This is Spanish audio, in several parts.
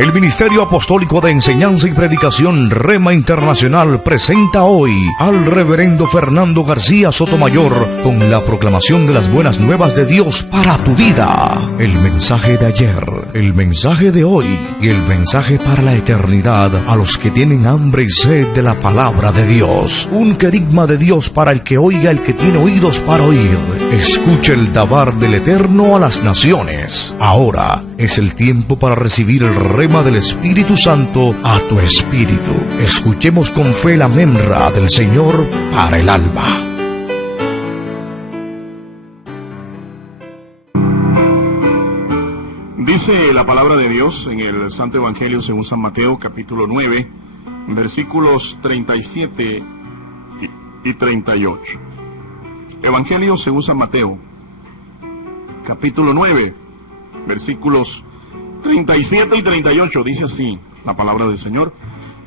El Ministerio Apostólico de Enseñanza y Predicación Rema Internacional presenta hoy al Reverendo Fernando García Sotomayor con la proclamación de las buenas nuevas de Dios para tu vida. El mensaje de ayer, el mensaje de hoy y el mensaje para la eternidad a los que tienen hambre y sed de la palabra de Dios. Un querigma de Dios para el que oiga, el que tiene oídos para oír. Escuche el dabar del Eterno a las naciones. Ahora es el tiempo para recibir el rema del Espíritu Santo a tu espíritu. Escuchemos con fe la memra del Señor para el alma. Dice la palabra de Dios en el Santo Evangelio según San Mateo, capítulo 9, versículos 37 y 38. Evangelio según San Mateo, capítulo 9, versículos 37 y 38, dice así la palabra del Señor.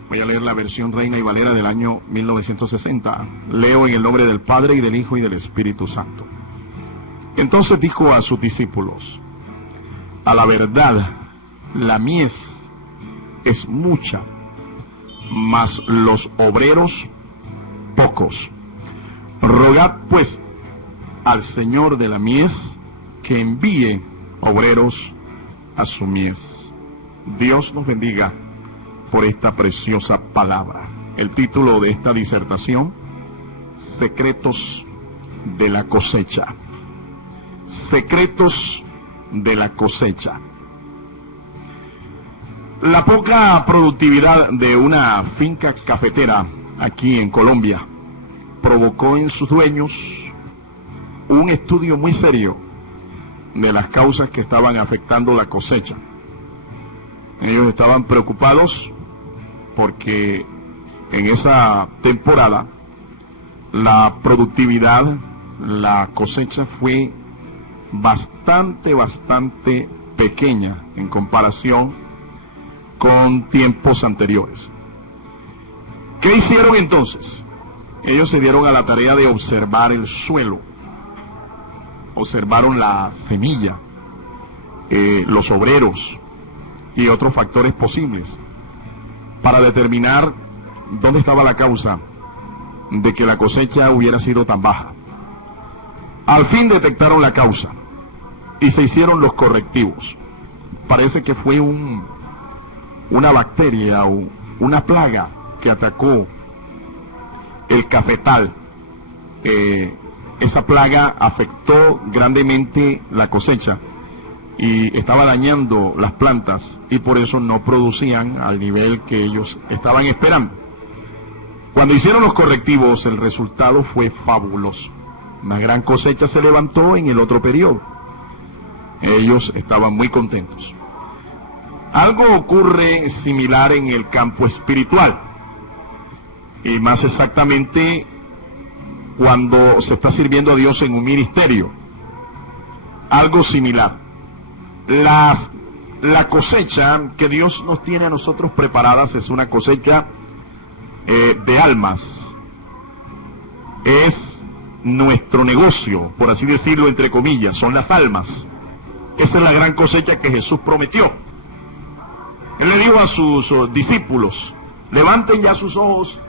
Voy a leer la versión Reina y Valera del año 1960. Leo en el nombre del Padre, y del Hijo, y del Espíritu Santo. Entonces dijo a sus discípulos: a la verdad, la mies es mucha, mas los obreros pocos. Rogad pues al Señor de la mies que envíe obreros a su mies. Dios nos bendiga por esta preciosa palabra. El título de esta disertación: Secretos de la cosecha. Secretos de la cosecha. La poca productividad de una finca cafetera aquí en Colombia provocó en sus dueños un estudio muy serio de las causas que estaban afectando la cosecha. Ellos estaban preocupados porque en esa temporada la productividad, la cosecha fue bastante pequeña en comparación con tiempos anteriores. ¿Qué hicieron entonces? Ellos se dieron a la tarea de observar el suelo. Observaron la semilla, los obreros y otros factores posibles para determinar dónde estaba la causa de que la cosecha hubiera sido tan baja. Al fin detectaron la causa y se hicieron los correctivos. Parece que fue una bacteria o una plaga que atacó el cafetal. Esa plaga afectó grandemente la cosecha y estaba dañando las plantas, y por eso no producían al nivel que ellos estaban esperando. Cuando hicieron los correctivos, el resultado fue fabuloso. Una gran cosecha se levantó en el otro periodo. Ellos estaban muy contentos. Algo ocurre similar en el campo espiritual, y más exactamente cuando se está sirviendo a Dios en un ministerio. Algo similar. La cosecha que Dios nos tiene a nosotros preparadas es una cosecha de almas. Es nuestro negocio, por así decirlo, entre comillas, son las almas. Esa es la gran cosecha que Jesús prometió. Él le dijo a sus discípulos: levanten ya sus ojos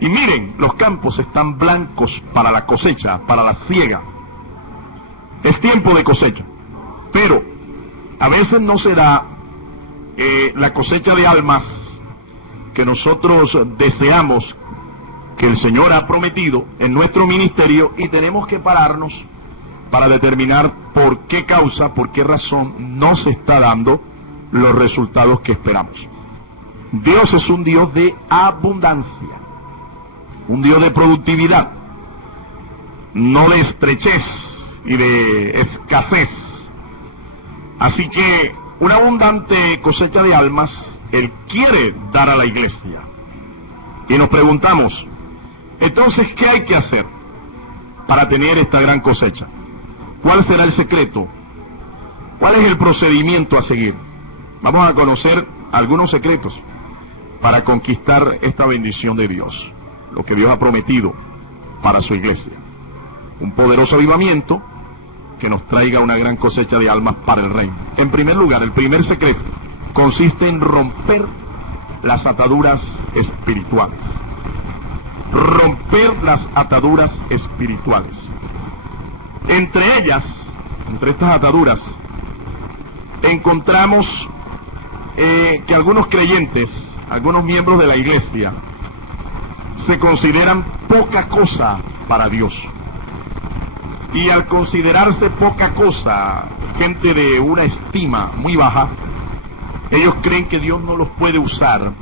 y miren, los campos están blancos para la cosecha, para la siega. Es tiempo de cosecha. Pero a veces no se da la cosecha de almas que nosotros deseamos, que el Señor ha prometido en nuestro ministerio, y tenemos que pararnos para determinar por qué causa, por qué razón no se está dando los resultados que esperamos. Dios es un Dios de abundancia, un Dios de productividad, no de estrechez y de escasez. Así que una abundante cosecha de almas Él quiere dar a la iglesia. Y nos preguntamos, entonces, ¿qué hay que hacer para tener esta gran cosecha? ¿Cuál será el secreto? ¿Cuál es el procedimiento a seguir? Vamos a conocer algunos secretos para conquistar esta bendición de Dios, lo que Dios ha prometido para su iglesia. Un poderoso avivamiento que nos traiga una gran cosecha de almas para el reino. En primer lugar, el primer secreto consiste en romper las ataduras espirituales. Romper las ataduras espirituales. Entre ellas, entre estas ataduras, encontramos que algunos creyentes, algunos miembros de la iglesia, se consideran poca cosa para Dios. Y al considerarse poca cosa, gente de una estima muy baja, ellos creen que Dios no los puede usar,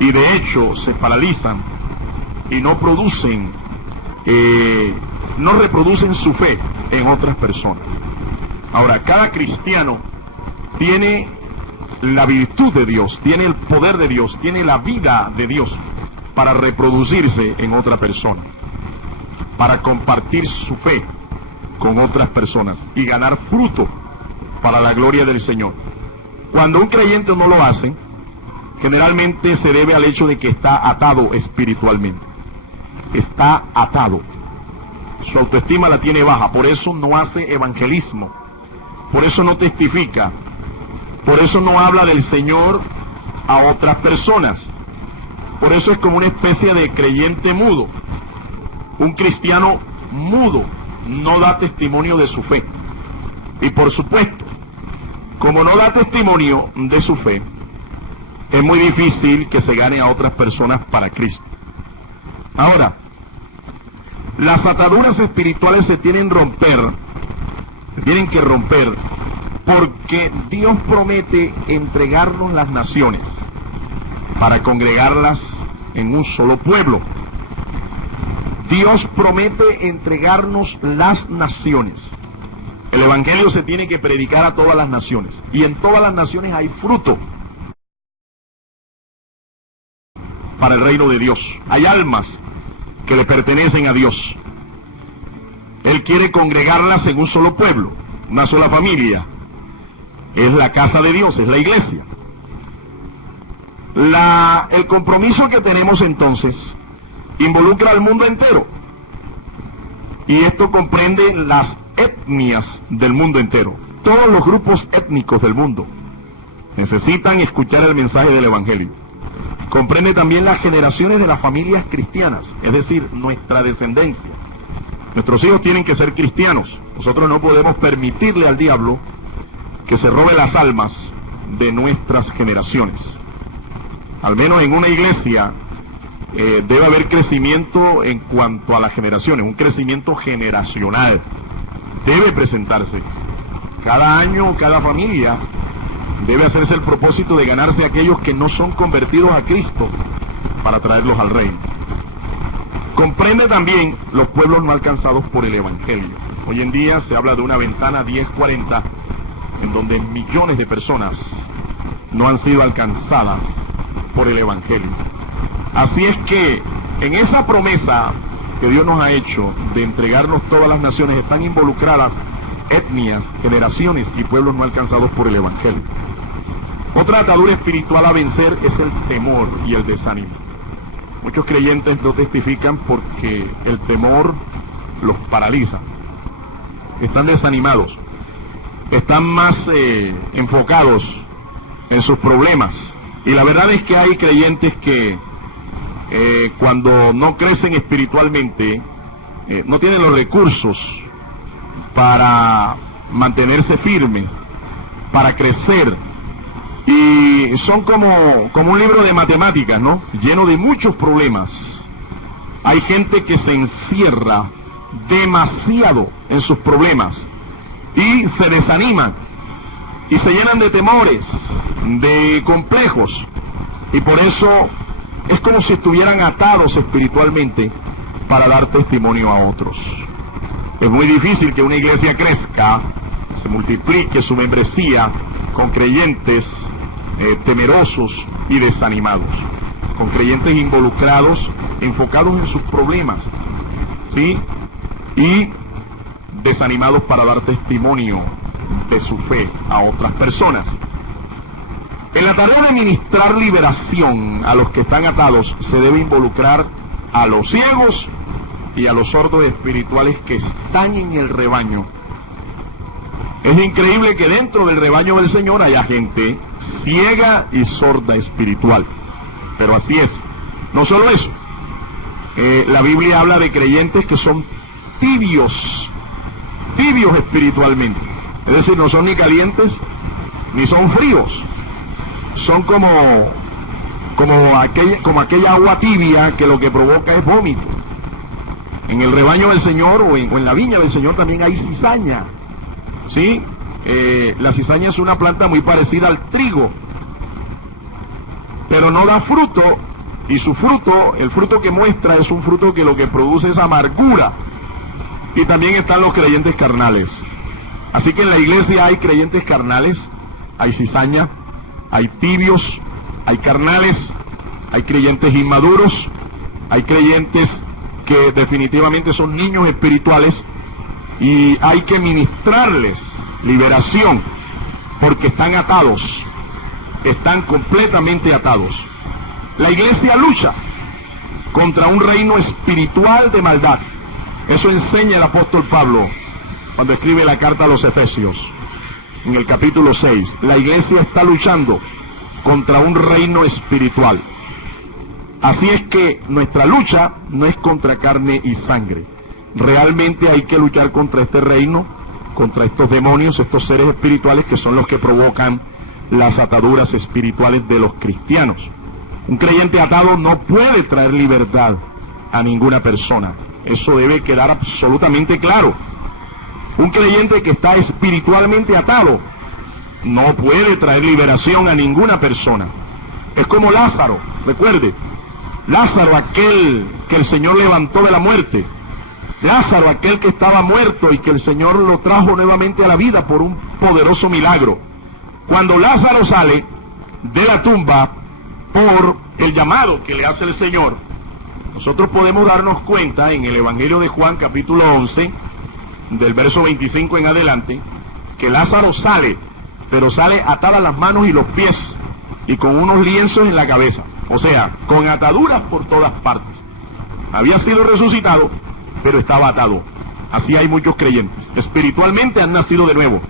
y de hecho se paralizan y no reproducen su fe en otras personas. Ahora, cada cristiano tiene la virtud de Dios, tiene el poder de Dios, tiene la vida de Dios para reproducirse en otra persona, para compartir su fe con otras personas y ganar fruto para la gloria del Señor. Cuando un creyente no lo hace, generalmente se debe al hecho de que está atado espiritualmente. Está atado. Su autoestima la tiene baja, por eso no hace evangelismo, por eso no testifica, por eso no habla del Señor a otras personas. Por eso es como una especie de creyente mudo. Un cristiano mudo no da testimonio de su fe. Y por supuesto, como no da testimonio de su fe, es muy difícil que se gane a otras personas para Cristo. Ahora, las ataduras espirituales se tienen que romper, porque Dios promete entregarnos las naciones para congregarlas en un solo pueblo. Dios promete entregarnos las naciones. El Evangelio se tiene que predicar a todas las naciones, y en todas las naciones hay fruto para el reino de Dios. Hay almas que le pertenecen a Dios. Él quiere congregarlas en un solo pueblo, una sola familia. Es la casa de Dios, es la iglesia. El compromiso que tenemos entonces involucra al mundo entero, y esto comprende las etnias del mundo entero. Todos los grupos étnicos del mundo necesitan escuchar el mensaje del Evangelio. Comprende también las generaciones de las familias cristianas, es decir, nuestra descendencia. Nuestros hijos tienen que ser cristianos. Nosotros no podemos permitirle al diablo que se robe las almas de nuestras generaciones. Al menos en una iglesia debe haber crecimiento en cuanto a las generaciones, un crecimiento generacional. Debe presentarse. Cada año, cada familia debe hacerse el propósito de ganarse a aquellos que no son convertidos a Cristo para traerlos al reino. Comprende también los pueblos no alcanzados por el Evangelio. Hoy en día se habla de una ventana 1040 en donde millones de personas no han sido alcanzadas por el Evangelio. Así es que en esa promesa que Dios nos ha hecho de entregarnos todas las naciones están involucradas etnias, generaciones y pueblos no alcanzados por el Evangelio. Otra atadura espiritual a vencer es el temor y el desánimo. Muchos creyentes no testifican porque el temor los paraliza. Están desanimados, están más enfocados en sus problemas. Y la verdad es que hay creyentes que cuando no crecen espiritualmente, no tienen los recursos para mantenerse firmes, para crecer, y son como un libro de matemáticas, ¿no? Lleno de muchos problemas. Hay gente que se encierra demasiado en sus problemas y se desaniman y se llenan de temores, de complejos, y por eso es como si estuvieran atados espiritualmente para dar testimonio a otros. Es muy difícil que una iglesia crezca, se multiplique su membresía con creyentes temerosos y desanimados, con creyentes involucrados, enfocados en sus problemas, ¿sí? Y desanimados para dar testimonio de su fe a otras personas. En la tarea de ministrar liberación a los que están atados se debe involucrar a los ciegos y a los sordos espirituales que están en el rebaño. Es increíble que dentro del rebaño del Señor haya gente ciega y sorda espiritual. Pero así es. No solo eso, la Biblia habla de creyentes que son tibios espiritualmente. Es decir, no son ni calientes ni son fríos. Son como aquella agua tibia que lo que provoca es vómito. En el rebaño del Señor o en la viña del Señor también hay cizaña. ¿Sí? La cizaña es una planta muy parecida al trigo, pero no da fruto, y su fruto, el fruto que muestra, es un fruto que lo que produce es amargura. Y también están los creyentes carnales. Así que en la iglesia hay creyentes carnales, hay cizaña, hay tibios, hay carnales, hay creyentes inmaduros, hay creyentes que definitivamente son niños espirituales, y hay que ministrarles liberación, porque están atados, están completamente atados. La iglesia lucha contra un reino espiritual de maldad. Eso enseña el apóstol Pablo cuando escribe la carta a los Efesios, en el capítulo 6. La iglesia está luchando contra un reino espiritual. Así es que nuestra lucha no es contra carne y sangre. Realmente hay que luchar contra este reino, contra estos demonios, estos seres espirituales que son los que provocan las ataduras espirituales de los cristianos. Un creyente atado no puede traer libertad a ninguna persona. Eso debe quedar absolutamente claro. Un creyente que está espiritualmente atado no puede traer liberación a ninguna persona. Es como Lázaro, recuerde, Lázaro, aquel que el Señor levantó de la muerte, Lázaro, aquel que estaba muerto y que el Señor lo trajo nuevamente a la vida por un poderoso milagro. Cuando Lázaro sale de la tumba por el llamado que le hace el Señor, nosotros podemos darnos cuenta en el Evangelio de Juan, capítulo 11, del verso 25 en adelante, que Lázaro sale, pero sale atada las manos y los pies y con unos lienzos en la cabeza, o sea, con ataduras por todas partes. Había sido resucitado, pero estaba atado. Así hay muchos creyentes. Espiritualmente han nacido de nuevo,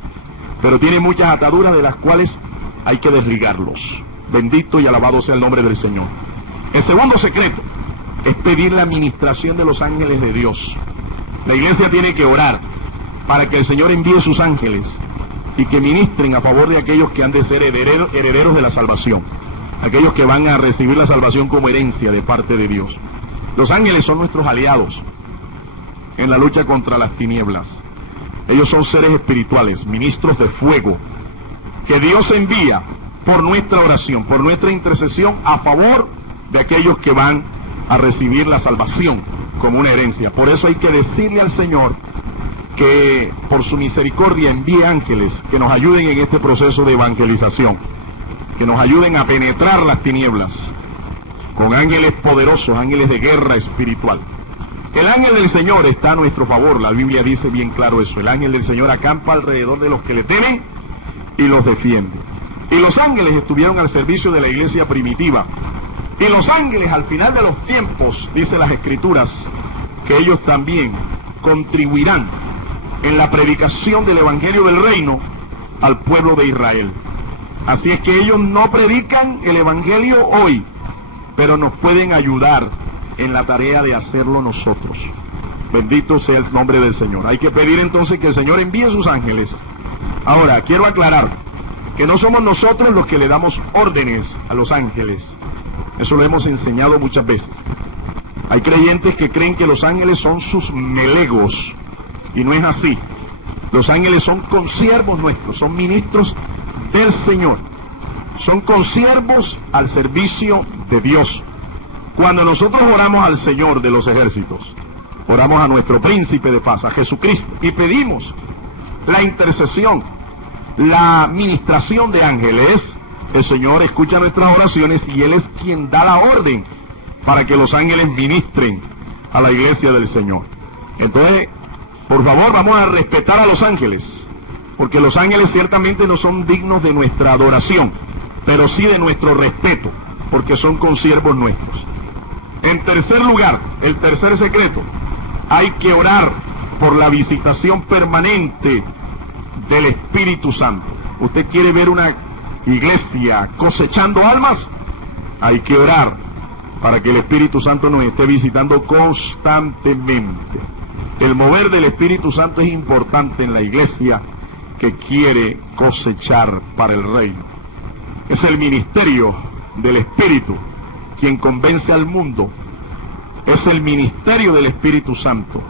pero tienen muchas ataduras de las cuales hay que desligarlos. Bendito y alabado sea el nombre del Señor. El segundo secreto es pedir la administración de los ángeles de Dios. La iglesia tiene que orar para que el Señor envíe sus ángeles y que ministren a favor de aquellos que han de ser herederos de la salvación, aquellos que van a recibir la salvación como herencia de parte de Dios. Los ángeles son nuestros aliados en la lucha contra las tinieblas. Ellos son seres espirituales, ministros de fuego, que Dios envía por nuestra oración, por nuestra intercesión, a favor de aquellos que van a recibir la salvación como una herencia. Por eso hay que decirle al Señor que por su misericordia envíe ángeles que nos ayuden en este proceso de evangelización, que nos ayuden a penetrar las tinieblas con ángeles poderosos, ángeles de guerra espiritual. El ángel del Señor está a nuestro favor, la Biblia dice bien claro eso. El ángel del Señor acampa alrededor de los que le temen y los defiende. Y los ángeles estuvieron al servicio de la iglesia primitiva. Y los ángeles al final de los tiempos, dice las Escrituras, que ellos también contribuirán en la predicación del Evangelio del Reino al pueblo de Israel. Así es que ellos no predican el Evangelio hoy, pero nos pueden ayudar en la tarea de hacerlo nosotros. Bendito sea el nombre del Señor. Hay que pedir entonces que el Señor envíe sus ángeles. Ahora, quiero aclarar que no somos nosotros los que le damos órdenes a los ángeles. Eso lo hemos enseñado muchas veces. Hay creyentes que creen que los ángeles son sus melegos, y no es así. Los ángeles son consiervos nuestros, son ministros del Señor, son consiervos al servicio de Dios. Cuando nosotros oramos al Señor de los ejércitos, oramos a nuestro príncipe de paz, a Jesucristo, y pedimos la intercesión, la ministración de ángeles, el Señor escucha nuestras oraciones y Él es quien da la orden para que los ángeles ministren a la iglesia del Señor. Entonces, por favor, vamos a respetar a los ángeles, porque los ángeles ciertamente no son dignos de nuestra adoración, pero sí de nuestro respeto, porque son consiervos nuestros. En tercer lugar, el tercer secreto, hay que orar por la visitación permanente del Espíritu Santo. Usted quiere ver una iglesia cosechando almas, hay que orar para que el Espíritu Santo nos esté visitando constantemente. El mover del Espíritu Santo es importante en la iglesia que quiere cosechar para el reino. Es el ministerio del Espíritu quien convence al mundo. Es el ministerio del Espíritu Santo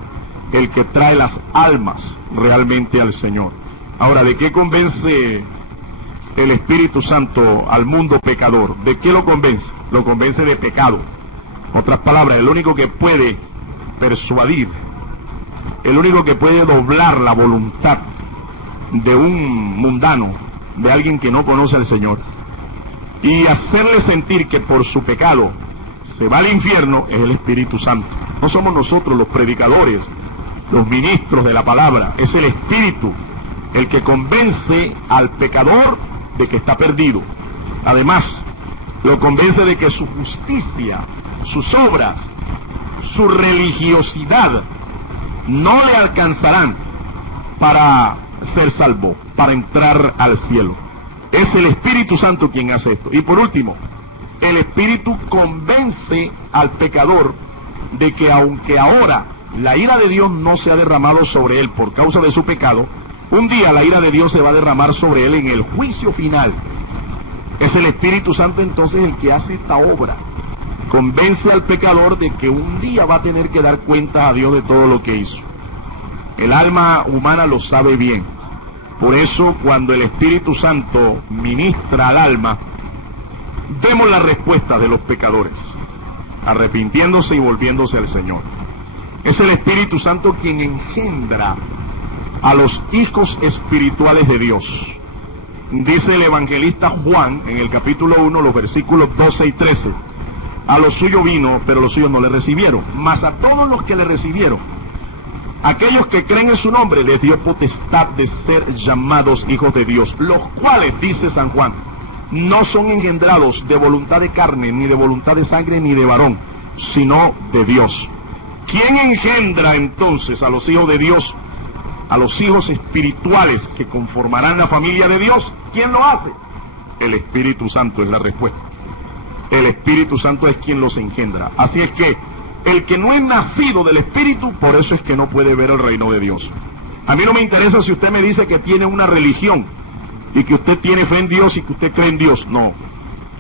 el que trae las almas realmente al Señor. Ahora, ¿de qué convence el Espíritu Santo al mundo pecador? ¿De qué lo convence? Lo convence de pecado. Otras palabras, el único que puede persuadir, el único que puede doblar la voluntad de un mundano, de alguien que no conoce al Señor, y hacerle sentir que por su pecado se va al infierno, es el Espíritu Santo. No somos nosotros los predicadores, los ministros de la palabra, es el Espíritu el que convence al pecador de que está perdido. Además, lo convence de que su justicia, sus obras, su religiosidad no le alcanzarán para ser salvo, para entrar al cielo. Es el Espíritu Santo quien hace esto. Y por último, el Espíritu convence al pecador de que aunque ahora la ira de Dios no se ha derramado sobre él por causa de su pecado, un día la ira de Dios se va a derramar sobre él en el juicio final. Es el Espíritu Santo entonces el que hace esta obra. Convence al pecador de que un día va a tener que dar cuenta a Dios de todo lo que hizo. El alma humana lo sabe bien. Por eso, cuando el Espíritu Santo ministra al alma, demos la respuesta de los pecadores, arrepintiéndose y volviéndose al Señor. Es el Espíritu Santo quien engendra a los hijos espirituales de Dios. Dice el evangelista Juan en el capítulo 1, los versículos 12 y 13, a los suyos vino, pero los suyos no le recibieron, mas a todos los que le recibieron, aquellos que creen en su nombre, les dio potestad de ser llamados hijos de Dios, los cuales, dice San Juan, no son engendrados de voluntad de carne, ni de voluntad de sangre, ni de varón, sino de Dios. ¿Quién engendra entonces a los hijos de Dios, a los hijos espirituales que conformarán la familia de Dios? ¿Quién lo hace? El Espíritu Santo es la respuesta. El Espíritu Santo es quien los engendra. Así es que el que no es nacido del Espíritu, por eso es que no puede ver el reino de Dios. A mí no me interesa si usted me dice que tiene una religión y que usted tiene fe en Dios y que usted cree en Dios. No.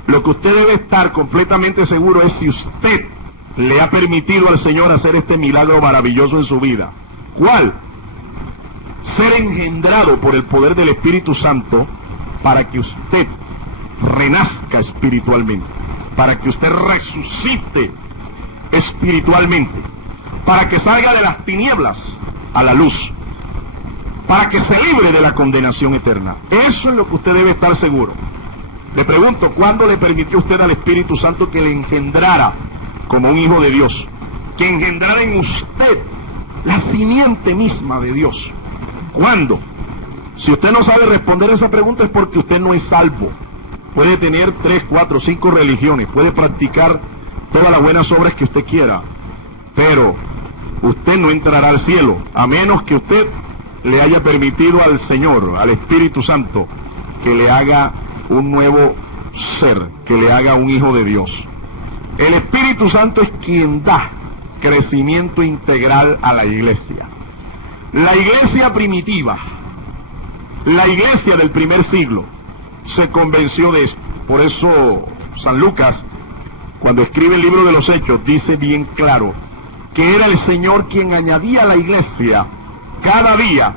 Lo que usted debe estar completamente seguro es si usted le ha permitido al Señor hacer este milagro maravilloso en su vida. ¿Cuál? Ser engendrado por el poder del Espíritu Santo para que usted renazca espiritualmente, para que usted resucite espiritualmente, para que salga de las tinieblas a la luz, para que se libre de la condenación eterna. Eso es lo que usted debe estar seguro. Le pregunto, ¿cuándo le permitió usted al Espíritu Santo que le engendrara como un hijo de Dios? Que engendrara en usted la simiente misma de Dios. ¿Cuándo? Si usted no sabe responder esa pregunta es porque usted no es salvo. Puede tener 3, 4, 5 religiones, puede practicar todas las buenas obras que usted quiera, pero usted no entrará al cielo, a menos que usted le haya permitido al Señor, al Espíritu Santo, que le haga un nuevo ser, que le haga un hijo de Dios. El Espíritu Santo es quien da crecimiento integral a la iglesia. La iglesia primitiva, la iglesia del primer siglo, se convenció de esto. Por eso San Lucas, cuando escribe el libro de los Hechos, dice bien claro que era el Señor quien añadía a la iglesia cada día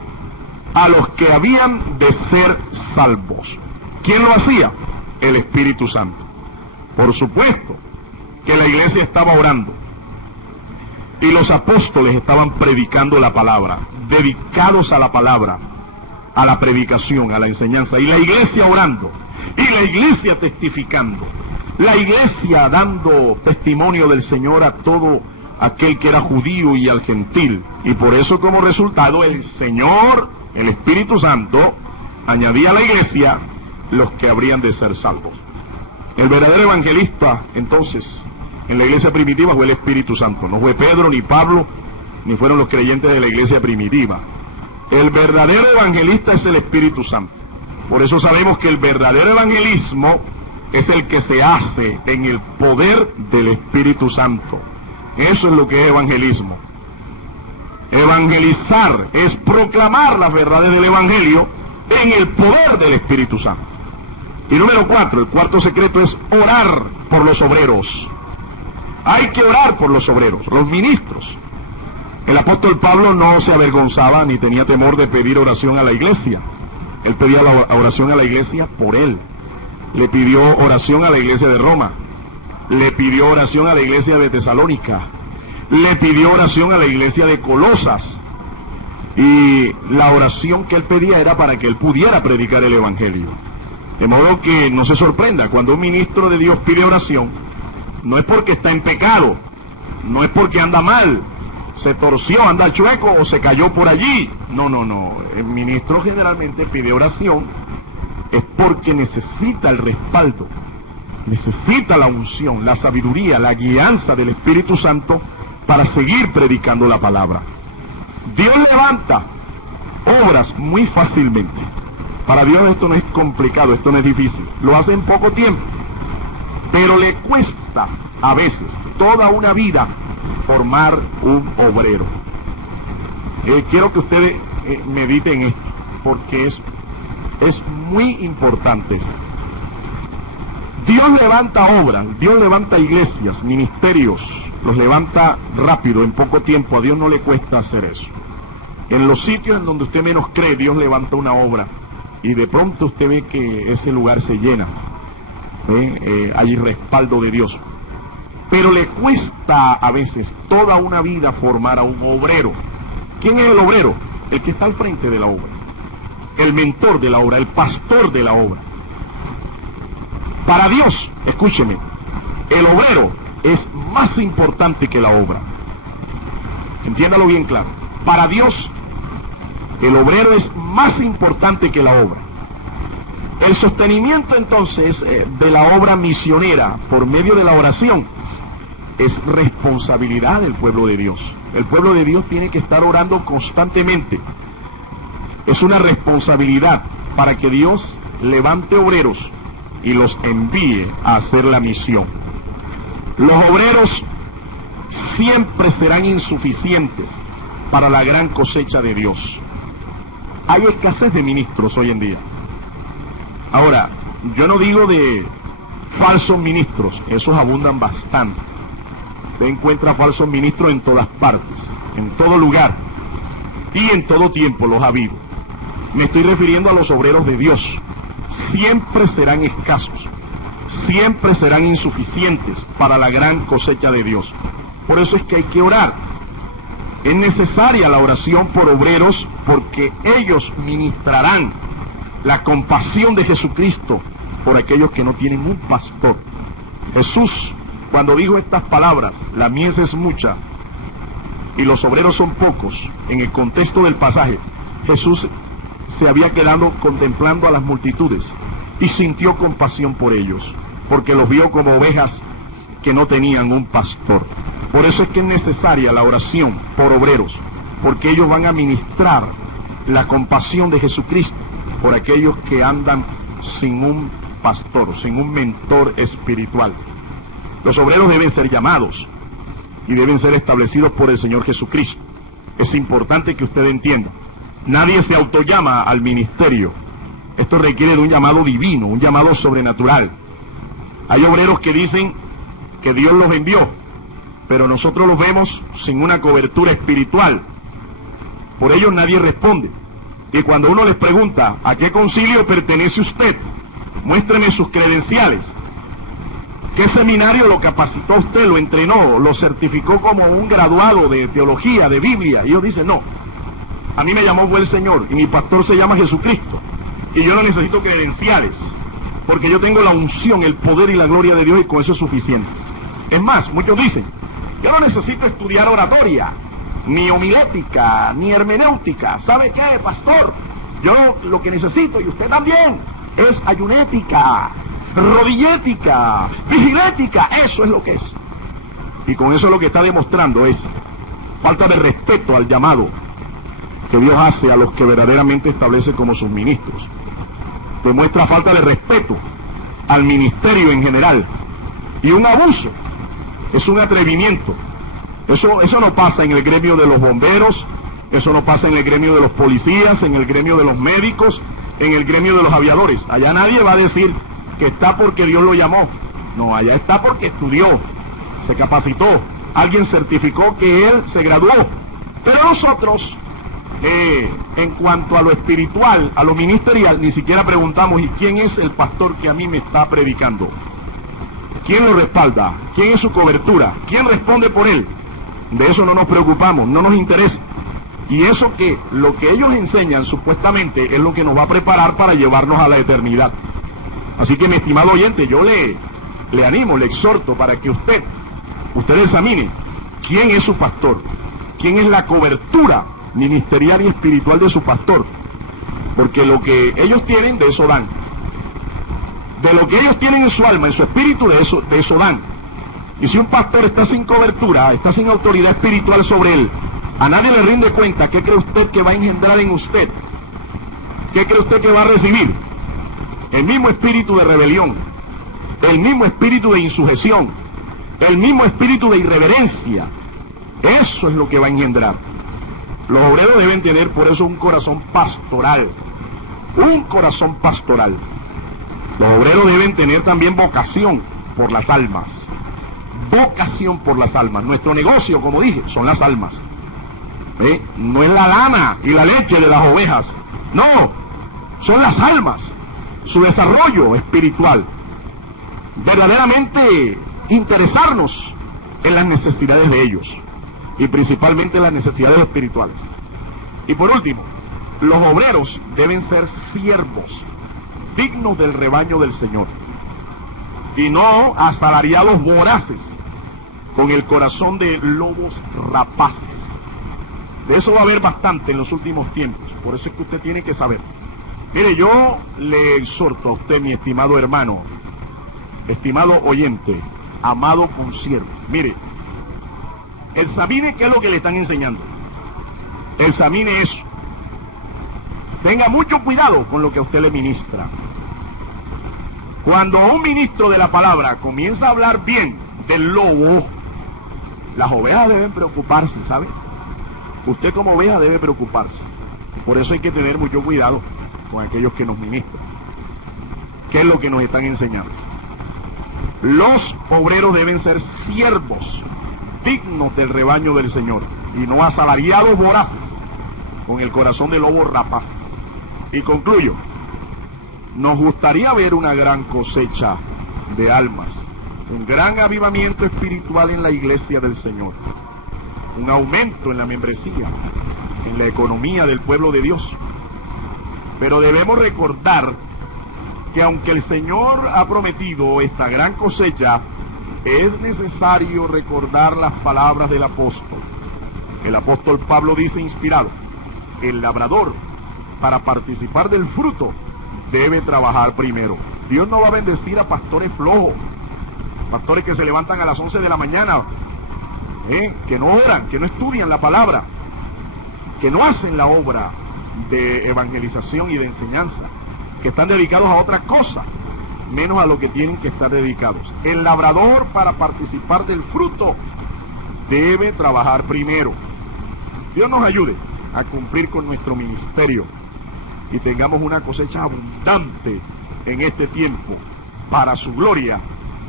a los que habían de ser salvos. ¿Quién lo hacía? El Espíritu Santo. Por supuesto que la iglesia estaba orando y los apóstoles estaban predicando la palabra, dedicados a la palabra, a la predicación, a la enseñanza, y la iglesia orando, y la iglesia testificando, la iglesia dando testimonio del Señor a todo aquel que era judío y al gentil. Y por eso, como resultado, el Señor, el Espíritu Santo, añadía a la iglesia los que habrían de ser salvos. El verdadero evangelista, entonces, en la iglesia primitiva fue el Espíritu Santo. No fue Pedro, ni Pablo, ni fueron los creyentes de la iglesia primitiva. El verdadero evangelista es el Espíritu Santo. Por eso sabemos que el verdadero evangelismo es el que se hace en el poder del Espíritu Santo. Eso es lo que es evangelismo. Evangelizar es proclamar las verdades del Evangelio en el poder del Espíritu Santo. Y número 4, el cuarto secreto es orar por los obreros. Hay que orar por los obreros, los ministros. El apóstol Pablo no se avergonzaba ni tenía temor de pedir oración a la iglesia. Él pedía la oración a la iglesia por él. Le pidió oración a la iglesia de Roma. Le pidió oración a la iglesia de Tesalónica. Le pidió oración a la iglesia de Colosas. Y la oración que él pedía era para que él pudiera predicar el evangelio. De modo que no se sorprenda cuando un ministro de Dios pide oración, no es porque está en pecado, no es porque anda mal, se torció, anda chueco o se cayó por allí. No. El ministro generalmente pide oración es porque necesita el respaldo, necesita la unción, la sabiduría, la guianza del Espíritu Santo para seguir predicando la palabra. Dios levanta obras muy fácilmente. Para Dios esto no es complicado, esto no es difícil. Lo hace en poco tiempo. Pero le cuesta a veces toda una vida formar un obrero. Quiero que ustedes mediten esto, porque es muy importante esto. Dios levanta obras, Dios levanta iglesias, ministerios, los levanta rápido, en poco tiempo. A Dios no le cuesta hacer eso. En los sitios en donde usted menos cree, Dios levanta una obra y de pronto usted ve que ese lugar se llena. Hay respaldo de Dios. Pero le cuesta a veces toda una vida formar a un obrero. ¿Quién es el obrero? El que está al frente de la obra, el mentor de la obra, el pastor de la obra. Para Dios, escúcheme, el obrero es más importante que la obra. Entiéndalo bien claro. Para Dios, el obrero es más importante que la obra. El sostenimiento entonces de la obra misionera por medio de la oración es responsabilidad del pueblo de Dios. El pueblo de Dios tiene que estar orando constantemente. Es una responsabilidad para que Dios levante obreros y los envíe a hacer la misión. Los obreros siempre serán insuficientes para la gran cosecha de Dios. Hay escasez de ministros hoy en día. Ahora, yo no digo de falsos ministros, esos abundan bastante. Usted encuentra falsos ministros en todas partes, en todo lugar y en todo tiempo los ha habido. Me estoy refiriendo a los obreros de Dios. Siempre serán escasos, siempre serán insuficientes para la gran cosecha de Dios. Por eso es que hay que orar. Es necesaria la oración por obreros porque ellos ministrarán la compasión de Jesucristo por aquellos que no tienen un pastor. Jesús, cuando dijo estas palabras, la mies es mucha y los obreros son pocos, en el contexto del pasaje, Jesús se había quedado contemplando a las multitudes y sintió compasión por ellos, porque los vio como ovejas que no tenían un pastor. Por eso es que es necesaria la oración por obreros, porque ellos van a ministrar la compasión de Jesucristo por aquellos que andan sin un pastor, sin un mentor espiritual. Los obreros deben ser llamados y deben ser establecidos por el Señor Jesucristo. Es importante que usted entienda. Nadie se autollama al ministerio. Esto requiere de un llamado divino, un llamado sobrenatural. Hay obreros que dicen que Dios los envió, pero nosotros los vemos sin una cobertura espiritual. Por ello nadie responde. Y cuando uno les pregunta, ¿a qué concilio pertenece usted? Muéstreme sus credenciales. ¿Qué seminario lo capacitó usted, lo entrenó, lo certificó como un graduado de teología, de Biblia? Y ellos dicen, no, a mí me llamó buen Señor y mi pastor se llama Jesucristo. Y yo no necesito credenciales, porque yo tengo la unción, el poder y la gloria de Dios y con eso es suficiente. Es más, muchos dicen, yo no necesito estudiar oratoria, ni homilética, ni hermenéutica. ¿Sabe qué, pastor? Yo lo que necesito, y usted también, es ayunética, rodillética, vigilética. Eso es lo que es. Y con eso lo que está demostrando es falta de respeto al llamado que Dios hace a los que verdaderamente establece como sus ministros. demuestra falta de respeto al ministerio en general y un abuso, es un atrevimiento. Eso no pasa en el gremio de los bomberos, eso no pasa en el gremio de los policías, en el gremio de los médicos, en el gremio de los aviadores. Allá nadie va a decir que está porque Dios lo llamó. No, allá está porque estudió, se capacitó, alguien certificó que él se graduó. Pero nosotros, en cuanto a lo espiritual, a lo ministerial, ni siquiera preguntamos: ¿y quién es el pastor que a mí me está predicando? ¿Quién lo respalda? ¿Quién es su cobertura? ¿Quién responde por él? De eso no nos preocupamos, no nos interesa. Y eso que lo que ellos enseñan supuestamente es lo que nos va a preparar para llevarnos a la eternidad. Así que, mi estimado oyente, yo le animo, le exhorto para que usted examine quién es su pastor, quién es la cobertura ministerial y espiritual de su pastor, porque lo que ellos tienen, de eso dan. De lo que ellos tienen en su alma, en su espíritu, de eso dan. Y si un pastor está sin cobertura, está sin autoridad espiritual sobre él, a nadie le rinde cuenta. ¿Qué cree usted que va a engendrar en usted? ¿Qué cree usted que va a recibir? El mismo espíritu de rebelión, el mismo espíritu de insujeción, el mismo espíritu de irreverencia. Eso es lo que va a engendrar. Los obreros deben tener por eso un corazón pastoral, un corazón pastoral. Los obreros deben tener también vocación por las almas, vocación por las almas. Nuestro negocio, como dije, son las almas. No es la lana y la leche de las ovejas, no, son las almas, su desarrollo espiritual. Verdaderamente interesarnos en las necesidades de ellos, y principalmente las necesidades espirituales. Y por último, los obreros deben ser siervos, dignos del rebaño del Señor, y no asalariados voraces, con el corazón de lobos rapaces. De eso va a haber bastante en los últimos tiempos, por eso es que usted tiene que saber. Mire, yo le exhorto a usted, mi estimado hermano, estimado oyente, amado consiervo, mire, examine qué es lo que le están enseñando, examine eso, tenga mucho cuidado con lo que a usted le ministra. Cuando un ministro de la palabra comienza a hablar bien del lobo, las ovejas deben preocuparse, ¿sabe? Usted como oveja debe preocuparse. Por eso hay que tener mucho cuidado con aquellos que nos ministran. ¿Qué es lo que nos están enseñando? Los obreros deben ser siervos, dignos del rebaño del Señor, y no asalariados voraces, con el corazón de lobos rapaces. Y concluyo, nos gustaría ver una gran cosecha de almas, un gran avivamiento espiritual en la iglesia del Señor, un aumento en la membresía, en la economía del pueblo de Dios. Pero debemos recordar que aunque el Señor ha prometido esta gran cosecha, es necesario recordar las palabras del apóstol. El apóstol Pablo dice, inspirado: el labrador, para participar del fruto, debe trabajar primero. Dios no va a bendecir a pastores flojos, pastores que se levantan a las 11 de la mañana, que no oran, que no estudian la palabra, que no hacen la obra de evangelización y de enseñanza, que están dedicados a otra cosa, menos a lo que tienen que estar dedicados. El labrador, para participar del fruto, debe trabajar primero. Dios nos ayude a cumplir con nuestro ministerio y tengamos una cosecha abundante en este tiempo, para su gloria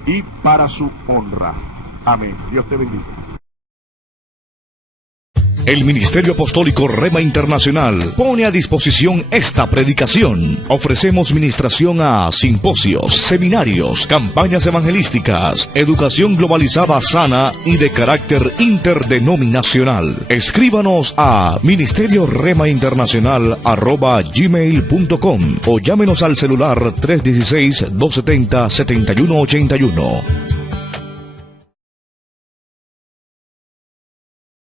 y para su honra. Amén. Dios te bendiga. El Ministerio Apostólico Rema Internacional pone a disposición esta predicación. Ofrecemos ministración a simposios, seminarios, campañas evangelísticas, educación globalizada sana y de carácter interdenominacional. Escríbanos a ministerioremainternacional@gmail.com o llámenos al celular 316-270-7181.